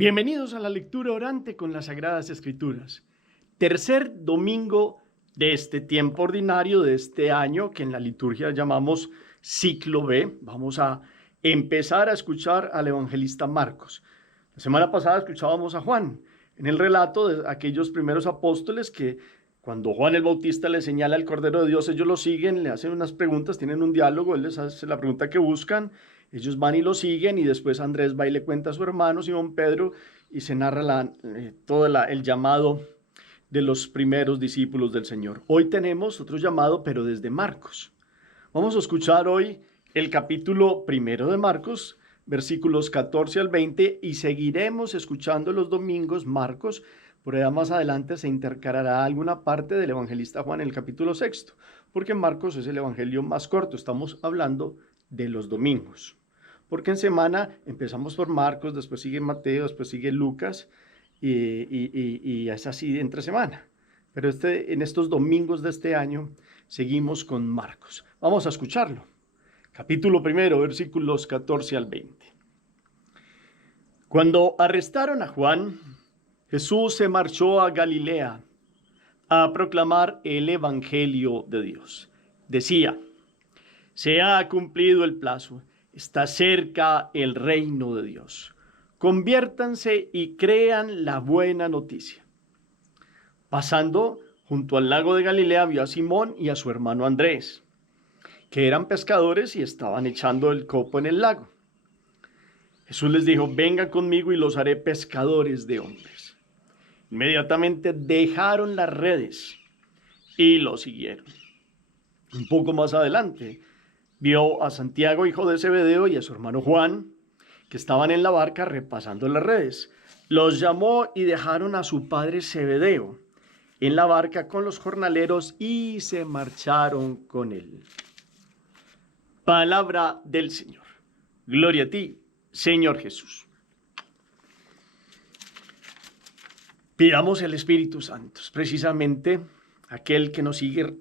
Bienvenidos a la lectura orante con las Sagradas Escrituras. Tercer domingo de este tiempo ordinario, de este año que en la liturgia llamamos ciclo B. Vamos a empezar a escuchar al evangelista Marcos. La semana pasada escuchábamos a Juan en el relato de aquellos primeros apóstoles que cuando Juan el Bautista le señala al Cordero de Dios, ellos lo siguen, le hacen unas preguntas, tienen un diálogo, él les hace la pregunta que buscan. Ellos van y lo siguen y después Andrés va y le cuenta a su hermano Simón Pedro y se narra todo el llamado de los primeros discípulos del Señor. Hoy tenemos otro llamado, pero desde Marcos. Vamos a escuchar hoy el capítulo primero de Marcos, versículos 14 al 20, y seguiremos escuchando los domingos Marcos. Por allá más adelante se intercalará alguna parte del evangelista Juan en el capítulo sexto, porque Marcos es el evangelio más corto. Estamos hablando de los domingos. Porque en semana empezamos por Marcos, después sigue Mateo, después sigue Lucas y es así entre semana. Pero en estos domingos de este año seguimos con Marcos. Vamos a escucharlo. Capítulo primero, versículos 14 al 20. Cuando arrestaron a Juan, Jesús se marchó a Galilea a proclamar el evangelio de Dios. Decía: se ha cumplido el plazo. Está cerca el reino de Dios. Conviértanse y crean la buena noticia. Pasando junto al lago de Galilea, vio a Simón y a su hermano Andrés, que eran pescadores y estaban echando el copo en el lago. Jesús les dijo: vengan conmigo y los haré pescadores de hombres. Inmediatamente dejaron las redes y lo siguieron. Un poco más adelante, vio a Santiago, hijo de Zebedeo, y a su hermano Juan, que estaban en la barca repasando las redes. Los llamó y dejaron a su padre Zebedeo en la barca con los jornaleros y se marcharon con él. Palabra del Señor. Gloria a ti, Señor Jesús. Pidamos el Espíritu Santo, es precisamente aquel que nos sigue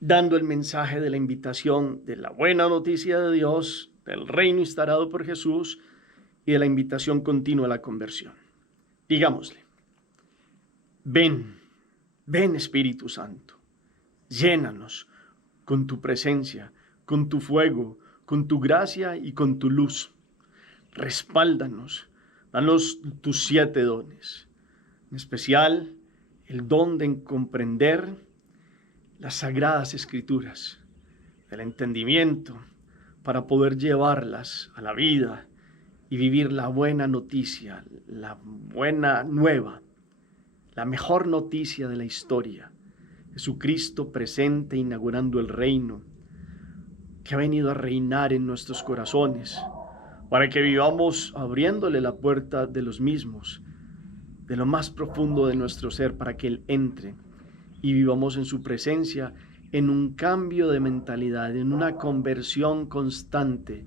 dando el mensaje de la invitación de la buena noticia de Dios, del reino instalado por Jesús y de la invitación continua a la conversión. Digámosle: ven, ven Espíritu Santo, llénanos con tu presencia, con tu fuego, con tu gracia y con tu luz. Respáldanos, danos tus 7 dones, en especial el don de comprender las Sagradas Escrituras, el entendimiento para poder llevarlas a la vida y vivir la buena noticia, la buena nueva, la mejor noticia de la historia. Jesucristo presente inaugurando el reino, que ha venido a reinar en nuestros corazones, para que vivamos abriéndole la puerta de los mismos, de lo más profundo de nuestro ser, para que Él entre y vivamos en su presencia, en un cambio de mentalidad, en una conversión constante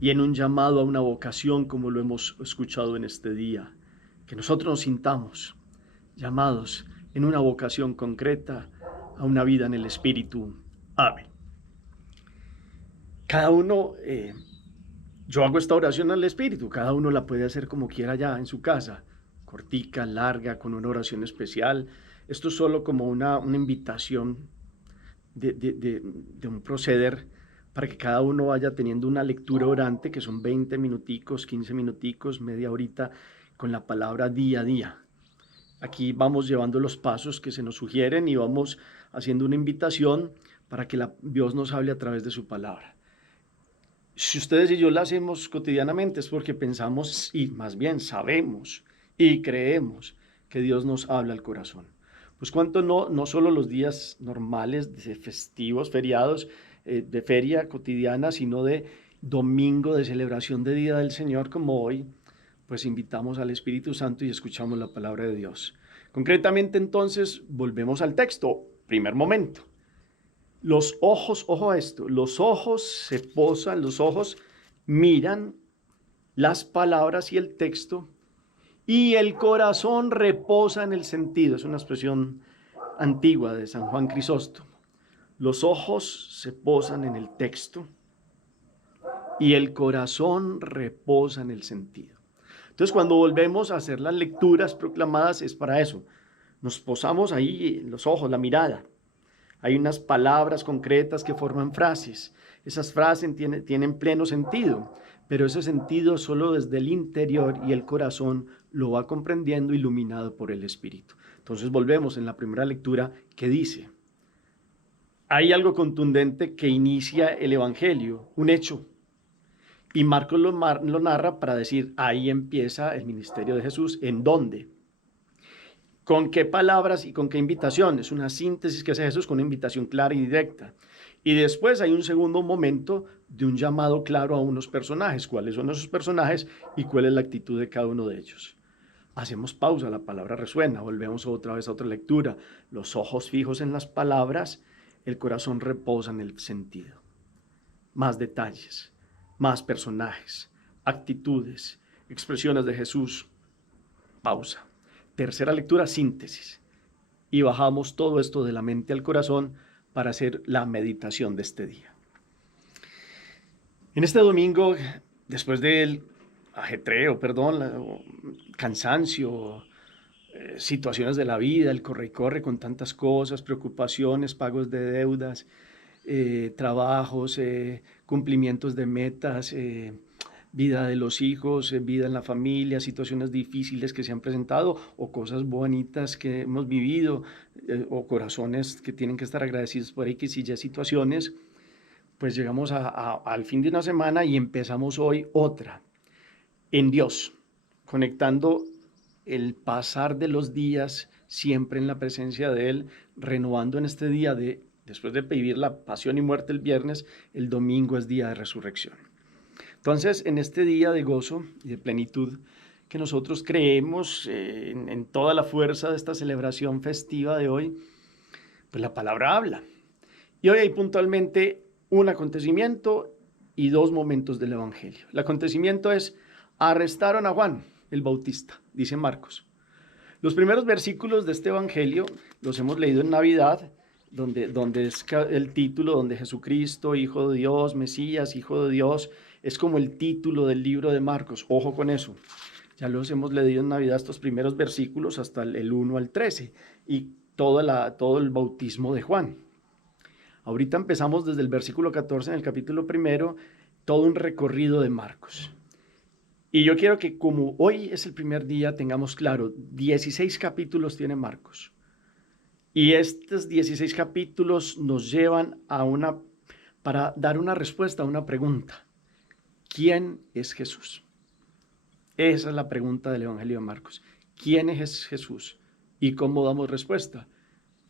y en un llamado a una vocación, como lo hemos escuchado en este día. Que nosotros nos sintamos llamados en una vocación concreta a una vida en el Espíritu. Amén. Cada uno, yo hago esta oración al Espíritu, cada uno la puede hacer como quiera ya en su casa, cortica, larga, con una oración especial. Esto es solo como una invitación de un proceder para que cada uno vaya teniendo una lectura orante, que son 20 minuticos, 15 minuticos, media horita, con la palabra día a día. Aquí vamos llevando los pasos que se nos sugieren y vamos haciendo una invitación para que Dios nos hable a través de su palabra. Si ustedes y yo la hacemos cotidianamente es porque pensamos y más bien sabemos y creemos que Dios nos habla al corazón. Pues cuánto no solo los días normales, de festivos, feriados, de feria cotidiana, sino de domingo de celebración de Día del Señor como hoy, pues invitamos al Espíritu Santo y escuchamos la palabra de Dios. Concretamente entonces volvemos al texto, primer momento. Los ojos, ojo a esto, los ojos se posan, los ojos miran las palabras y el texto, y el corazón reposa en el sentido. Es una expresión antigua de San Juan Crisóstomo. Los ojos se posan en el texto y el corazón reposa en el sentido. Entonces, cuando volvemos a hacer las lecturas proclamadas es para eso. Nos posamos ahí en los ojos, la mirada. Hay unas palabras concretas que forman frases. Esas frases tienen pleno sentido, pero ese sentido solo desde el interior y el corazón lo va comprendiendo iluminado por el Espíritu. Entonces volvemos en la primera lectura que dice, hay algo contundente que inicia el Evangelio, un hecho. Y Marcos lo narra para decir, ahí empieza el ministerio de Jesús. ¿En dónde? ¿Con qué palabras y con qué invitación? Es una síntesis que hace Jesús con una invitación clara y directa. Y después hay un segundo momento de un llamado claro a unos personajes. ¿Cuáles son esos personajes y cuál es la actitud de cada uno de ellos? Hacemos pausa, la palabra resuena, volvemos otra vez a otra lectura. Los ojos fijos en las palabras, el corazón reposa en el sentido. Más detalles, más personajes, actitudes, expresiones de Jesús. Pausa. Tercera lectura, síntesis. Y bajamos todo esto de la mente al corazón para hacer la meditación de este día. En este domingo, después del ajetreo, cansancio, situaciones de la vida, el corre y corre con tantas cosas, preocupaciones, pagos de deudas, trabajos, cumplimientos de metas, vida de los hijos, vida en la familia, situaciones difíciles que se han presentado o cosas bonitas que hemos vivido o corazones que tienen que estar agradecidos por X y Y situaciones, pues llegamos al fin de una semana y empezamos hoy otra, en Dios, conectando el pasar de los días siempre en la presencia de Él, renovando en este día después de vivir la pasión y muerte el viernes, el domingo es día de resurrección. Entonces, en este día de gozo y de plenitud que nosotros creemos en toda la fuerza de esta celebración festiva de hoy, pues la palabra habla. Y hoy hay puntualmente un acontecimiento y dos momentos del Evangelio. El acontecimiento es, arrestaron a Juan el Bautista, dice Marcos. Los primeros versículos de este Evangelio los hemos leído en Navidad, donde es el título, donde Jesucristo, Hijo de Dios, Mesías, Hijo de Dios, es como el título del libro de Marcos. Ojo con eso. Ya los hemos leído en Navidad estos primeros versículos hasta el 1 al 13 y todo el bautismo de Juan. Ahorita empezamos desde el versículo 14 en el capítulo primero, todo un recorrido de Marcos. Y yo quiero que como hoy es el primer día tengamos claro, 16 capítulos tiene Marcos. Y estos 16 capítulos nos llevan para dar una respuesta a una pregunta. ¿Quién es Jesús? Esa es la pregunta del Evangelio de Marcos. ¿Quién es Jesús? ¿Y cómo damos respuesta?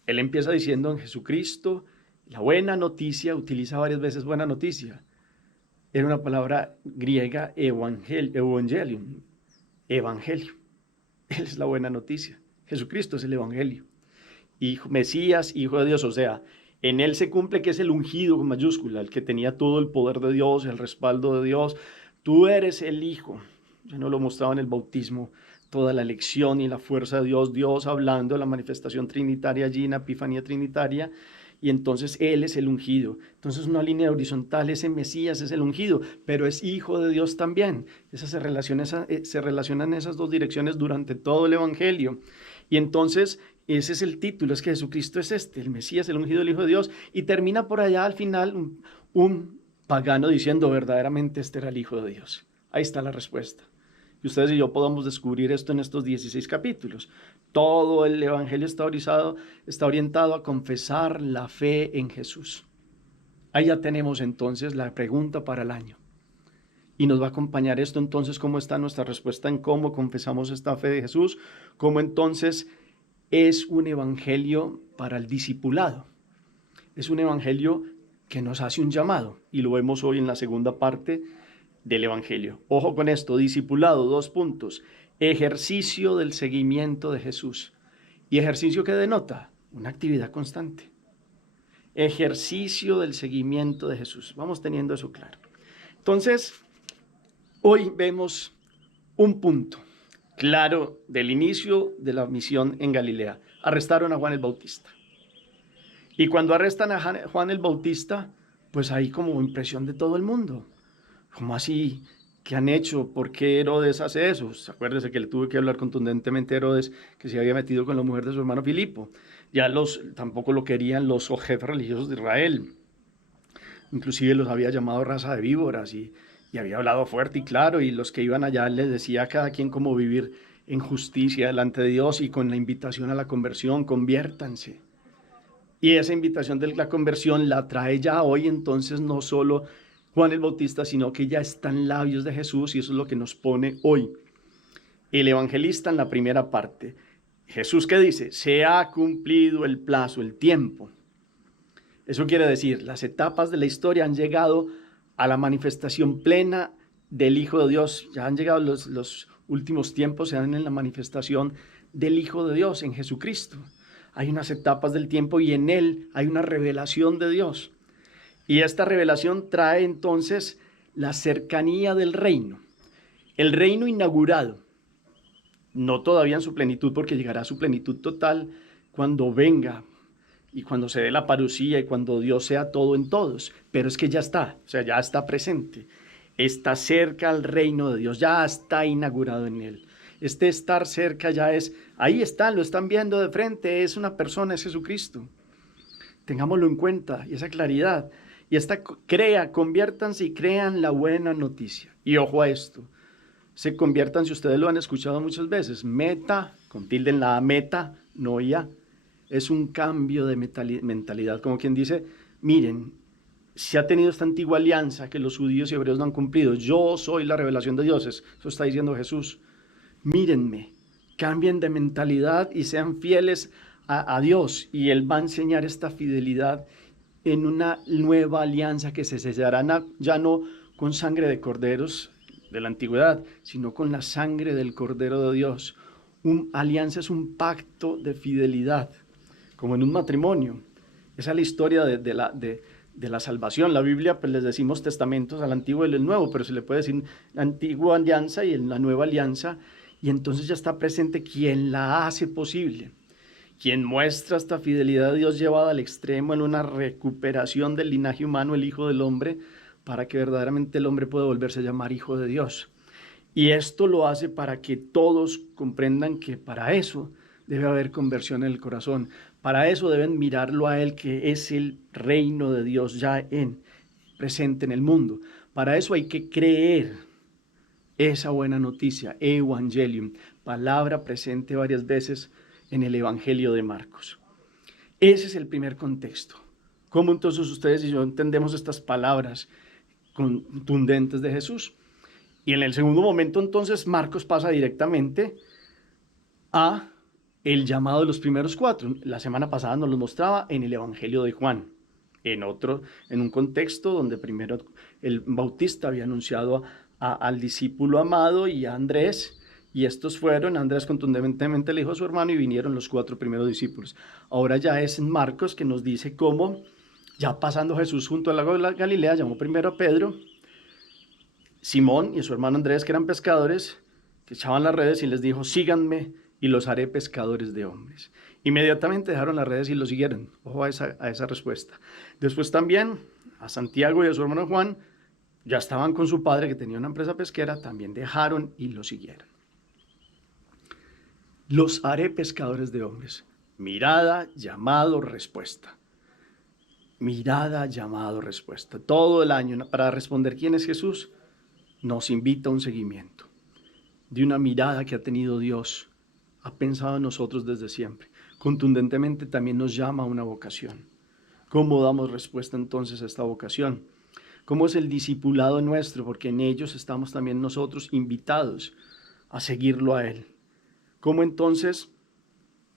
Él empieza diciendo en Jesucristo, la buena noticia, utiliza varias veces buena noticia. Era una palabra griega, evangelium, evangelio. Él es la buena noticia. Jesucristo es el evangelio. Hijo, Mesías, Hijo de Dios, o sea, en él se cumple que es el ungido con mayúscula, el que tenía todo el poder de Dios, el respaldo de Dios. Tú eres el Hijo. Ya no lo mostraba en el bautismo, toda la elección y la fuerza de Dios, Dios hablando, la manifestación trinitaria allí, en Epifanía Trinitaria, y entonces Él es el ungido. Entonces una línea horizontal, ese Mesías es el ungido, pero es Hijo de Dios también. Se relacionan esas dos direcciones durante todo el Evangelio. Y entonces ese es el título, es que Jesucristo es el Mesías, el ungido, el Hijo de Dios, y termina por allá al final un pagano diciendo verdaderamente este era el Hijo de Dios. Ahí está la respuesta. Y ustedes y yo podamos descubrir esto en estos 16 capítulos. Todo el Evangelio está orientado a confesar la fe en Jesús. Ahí ya tenemos entonces la pregunta para el año. Y nos va a acompañar esto entonces, cómo está nuestra respuesta en cómo confesamos esta fe de Jesús, cómo entonces es un evangelio para el discipulado. Es un evangelio que nos hace un llamado y lo vemos hoy en la segunda parte del evangelio. Ojo con esto, discipulado, 2 puntos. Ejercicio del seguimiento de Jesús. ¿Y ejercicio qué denota? Una actividad constante. Ejercicio del seguimiento de Jesús. Vamos teniendo eso claro. Entonces, hoy vemos un punto claro del inicio de la misión en Galilea. Arrestaron a Juan el Bautista. Y cuando arrestan a Juan el Bautista, pues hay como impresión de todo el mundo. ¿Cómo así? ¿Qué han hecho? ¿Por qué Herodes hace eso? Acuérdese que le tuve que hablar contundentemente a Herodes, que se había metido con la mujer de su hermano Filipo. Ya tampoco lo querían los jefes religiosos de Israel. Inclusive los había llamado raza de víboras y había hablado fuerte y claro, y los que iban allá les decía a cada quien cómo vivir en justicia delante de Dios y con la invitación a la conversión: conviértanse. Y esa invitación de la conversión la trae ya hoy entonces no solo Juan el Bautista, sino que ya está en labios de Jesús, y eso es lo que nos pone hoy el evangelista en la primera parte. Jesús, ¿qué dice? Se ha cumplido el plazo, el tiempo. Eso quiere decir, las etapas de la historia han llegado a la manifestación plena del Hijo de Dios. Ya han llegado los últimos tiempos, se dan en la manifestación del Hijo de Dios, en Jesucristo. Hay unas etapas del tiempo y en Él hay una revelación de Dios. Y esta revelación trae entonces la cercanía del reino. El reino inaugurado, no todavía en su plenitud, porque llegará a su plenitud total cuando venga y cuando se dé la parusía y cuando Dios sea todo en todos. Pero es que ya está, o sea, ya está presente. Está cerca al reino de Dios, ya está inaugurado en Él. Este estar cerca ya es, ahí están, lo están viendo de frente, es una persona, es Jesucristo. Tengámoslo en cuenta y esa claridad. Y conviértanse y crean la buena noticia. Y ojo a esto, se conviertan, si ustedes lo han escuchado muchas veces, meta, con tilde en la meta, noia, es un cambio de mentalidad, como quien dice, miren, se ha tenido esta antigua alianza que los judíos y hebreos no han cumplido, yo soy la revelación de Dios, eso está diciendo Jesús, mírenme, cambien de mentalidad y sean fieles a Dios, y Él va a enseñar esta fidelidad en una nueva alianza que se sellará ya no con sangre de corderos de la antigüedad, sino con la sangre del Cordero de Dios. Alianza es un pacto de fidelidad, como en un matrimonio. Esa es la historia de la salvación. La Biblia, pues les decimos testamentos al antiguo y al nuevo, pero se le puede decir la antigua alianza y la nueva alianza, y entonces ya está presente quien la hace posible. Quien muestra esta fidelidad a Dios llevada al extremo en una recuperación del linaje humano, el Hijo del Hombre, para que verdaderamente el hombre pueda volverse a llamar Hijo de Dios. Y esto lo hace para que todos comprendan que para eso debe haber conversión en el corazón. Para eso deben mirarlo a Él, que es el reino de Dios ya presente en el mundo. Para eso hay que creer esa buena noticia, evangelium, palabra presente varias veces en el Evangelio de Marcos. Ese es el primer contexto. ¿Cómo entonces ustedes y yo entendemos estas palabras contundentes de Jesús? Y en el segundo momento entonces Marcos pasa directamente a el llamado de los primeros 4. La semana pasada nos lo mostraba en el Evangelio de Juan, en un contexto donde primero el Bautista había anunciado al discípulo amado y a Andrés, y estos fueron, Andrés contundentemente le dijo a su hermano y vinieron los 4 primeros discípulos. Ahora ya es en Marcos que nos dice cómo, ya pasando Jesús junto al lago de la Galilea, llamó primero a Pedro, Simón y su hermano Andrés, que eran pescadores, que echaban las redes, y les dijo: síganme y los haré pescadores de hombres. Inmediatamente dejaron las redes y lo siguieron. Ojo a esa respuesta. Después también a Santiago y a su hermano Juan, ya estaban con su padre que tenía una empresa pesquera, también dejaron y lo siguieron. Los haré pescadores de hombres. Mirada, llamado, respuesta. Mirada, llamado, respuesta. Todo el año, para responder quién es Jesús, nos invita a un seguimiento de una mirada que ha tenido Dios, ha pensado en nosotros desde siempre. Contundentemente también nos llama a una vocación. ¿Cómo damos respuesta entonces a esta vocación? ¿Cómo es el discipulado nuestro? Porque en ellos estamos también nosotros invitados a seguirlo a Él. ¿Cómo entonces?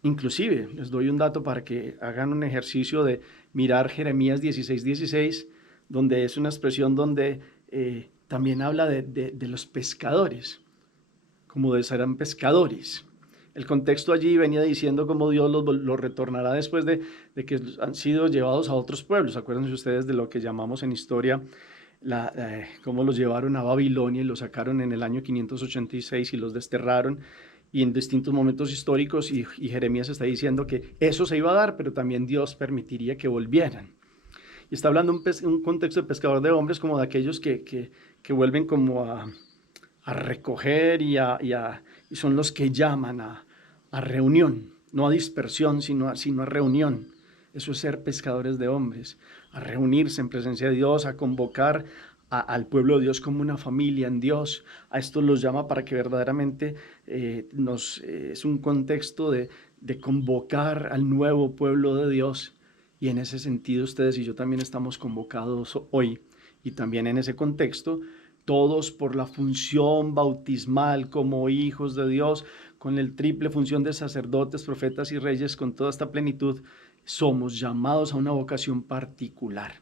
Inclusive, les doy un dato para que hagan un ejercicio de mirar Jeremías 16:16, donde es una expresión donde también habla de los pescadores, como de serán pescadores. El contexto allí venía diciendo cómo Dios los retornará después de que han sido llevados a otros pueblos. Acuérdense ustedes de lo que llamamos en historia, cómo los llevaron a Babilonia y los sacaron en el año 586 y los desterraron. Y en distintos momentos históricos, y Jeremías está diciendo que eso se iba a dar, pero también Dios permitiría que volvieran. Y está hablando un contexto de pescador de hombres, como de aquellos que vuelven como a recoger y son los que llaman a reunión, no a dispersión, sino a reunión. Eso es ser pescadores de hombres, a reunirse en presencia de Dios, a convocar al pueblo de Dios como una familia en Dios. A esto los llama para que verdaderamente es un contexto de convocar al nuevo pueblo de Dios. Y en ese sentido ustedes y yo también estamos convocados hoy. Y también en ese contexto, todos por la función bautismal como hijos de Dios, con el triple función de sacerdotes, profetas y reyes, con toda esta plenitud, somos llamados a una vocación particular.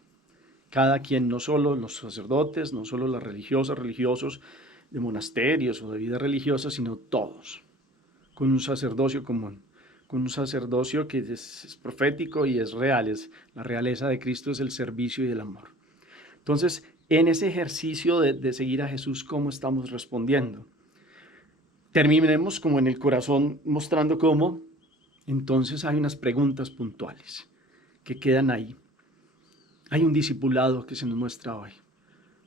Cada quien, no solo los sacerdotes, no solo las religiosas, religiosos de monasterios o de vida religiosa, sino todos, con un sacerdocio común, con un sacerdocio que es profético y es real. La realeza de Cristo es el servicio y el amor. Entonces, en ese ejercicio de seguir a Jesús, ¿cómo estamos respondiendo? Terminemos como en el corazón, mostrando cómo entonces hay unas preguntas puntuales que quedan ahí. Hay un discipulado que se nos muestra hoy,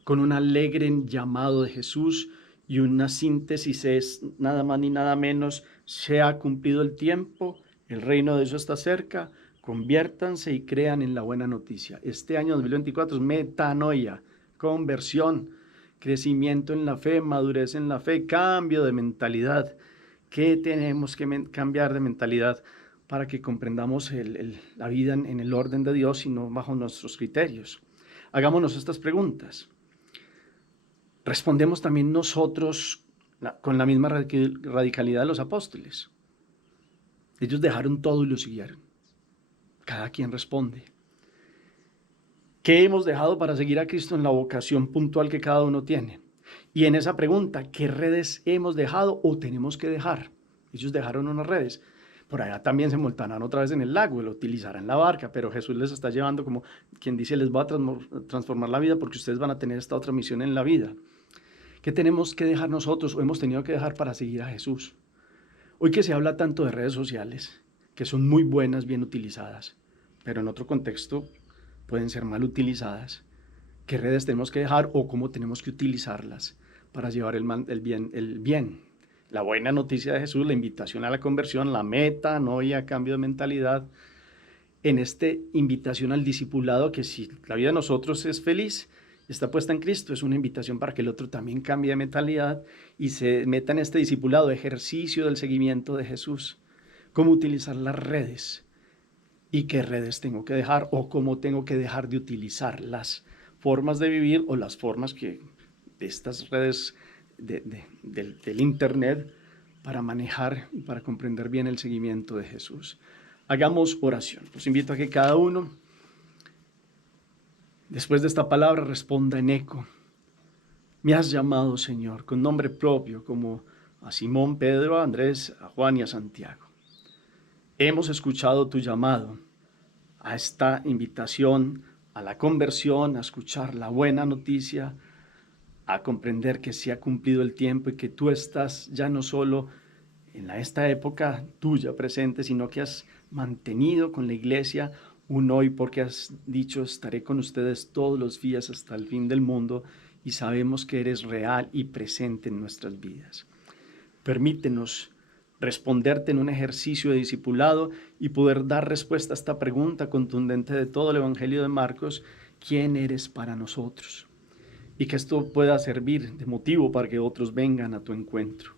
con un alegre llamado de Jesús y una síntesis es nada más ni nada menos: se ha cumplido el tiempo, el reino de Dios está cerca, conviértanse y crean en la buena noticia. Este año 2024 es metanoia, conversión, crecimiento en la fe, madurez en la fe, cambio de mentalidad. ¿Qué tenemos que cambiar de mentalidad para que comprendamos la vida en el orden de Dios y no bajo nuestros criterios? Hagámonos estas preguntas. Respondemos también nosotros con la misma radicalidad de los apóstoles. Ellos dejaron todo y lo siguieron. Cada quien responde. ¿Qué hemos dejado para seguir a Cristo en la vocación puntual que cada uno tiene? Y en esa pregunta, ¿qué redes hemos dejado o tenemos que dejar? Ellos dejaron unas redes. Por allá también se montarán otra vez en el lago, lo utilizarán la barca, pero Jesús les está llevando como quien dice: les va a transformar la vida porque ustedes van a tener esta otra misión en la vida. ¿Qué tenemos que dejar nosotros o hemos tenido que dejar para seguir a Jesús? Hoy que se habla tanto de redes sociales, que son muy buenas, bien utilizadas, pero en otro contexto pueden ser mal utilizadas, ¿qué redes tenemos que dejar o cómo tenemos que utilizarlas para llevar el bien? La buena noticia de Jesús, la invitación a la conversión, la metanoia, cambio de mentalidad, en esta invitación al discipulado, que si la vida de nosotros es feliz, está puesta en Cristo, es una invitación para que el otro también cambie de mentalidad y se meta en este discipulado, ejercicio del seguimiento de Jesús. ¿Cómo utilizar las redes? ¿Y qué redes tengo que dejar o cómo tengo que dejar de utilizar las formas de vivir o las formas de estas redes del internet para manejar y para comprender bien el seguimiento de Jesús? Hagamos oración. Los invito a que cada uno, después de esta palabra, responda en eco. Me has llamado, Señor, con nombre propio, como a Simón, Pedro, a Andrés, a Juan y a Santiago. Hemos escuchado tu llamado a esta invitación, a la conversión, a escuchar la buena noticia, a comprender que se ha cumplido el tiempo y que tú estás ya no solo en esta época tuya presente, sino que has mantenido con la iglesia un hoy, porque has dicho: estaré con ustedes todos los días hasta el fin del mundo, y sabemos que eres real y presente en nuestras vidas. Permítenos responderte en un ejercicio de discipulado y poder dar respuesta a esta pregunta contundente de todo el Evangelio de Marcos: ¿quién eres para nosotros? Y que esto pueda servir de motivo para que otros vengan a tu encuentro.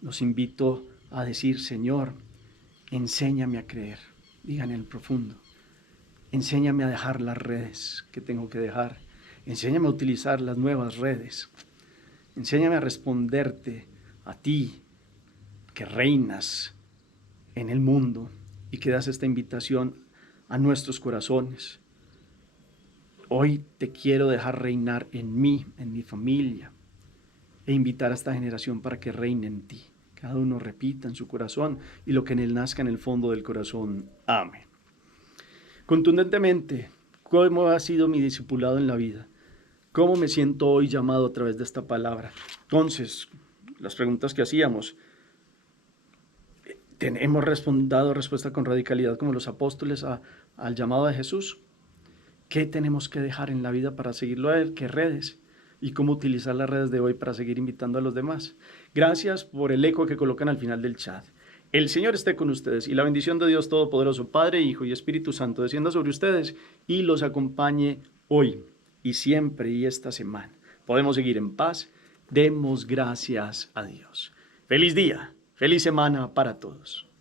Los invito a decir: Señor, enséñame a creer. Digan en el profundo: enséñame a dejar las redes que tengo que dejar. Enséñame a utilizar las nuevas redes. Enséñame a responderte a ti, que reinas en el mundo y que das esta invitación a nuestros corazones. Hoy te quiero dejar reinar en mí, en mi familia, e invitar a esta generación para que reine en ti. Cada uno repita en su corazón y lo que en él nazca en el fondo del corazón. Amén. Contundentemente, ¿cómo ha sido mi discipulado en la vida? ¿Cómo me siento hoy llamado a través de esta palabra? Entonces, las preguntas que hacíamos: ¿hemos dado respuesta con radicalidad como los apóstoles al llamado de Jesús? ¿Qué tenemos que dejar en la vida para seguirlo a él? ¿Qué redes? y cómo utilizar las redes de hoy para seguir invitando a los demás. Gracias por el eco que colocan al final del chat. El Señor esté con ustedes y la bendición de Dios Todopoderoso, Padre, Hijo y Espíritu Santo, descienda sobre ustedes y los acompañe hoy y siempre y esta semana. Podemos seguir en paz. Demos gracias a Dios. Feliz día, feliz semana para todos.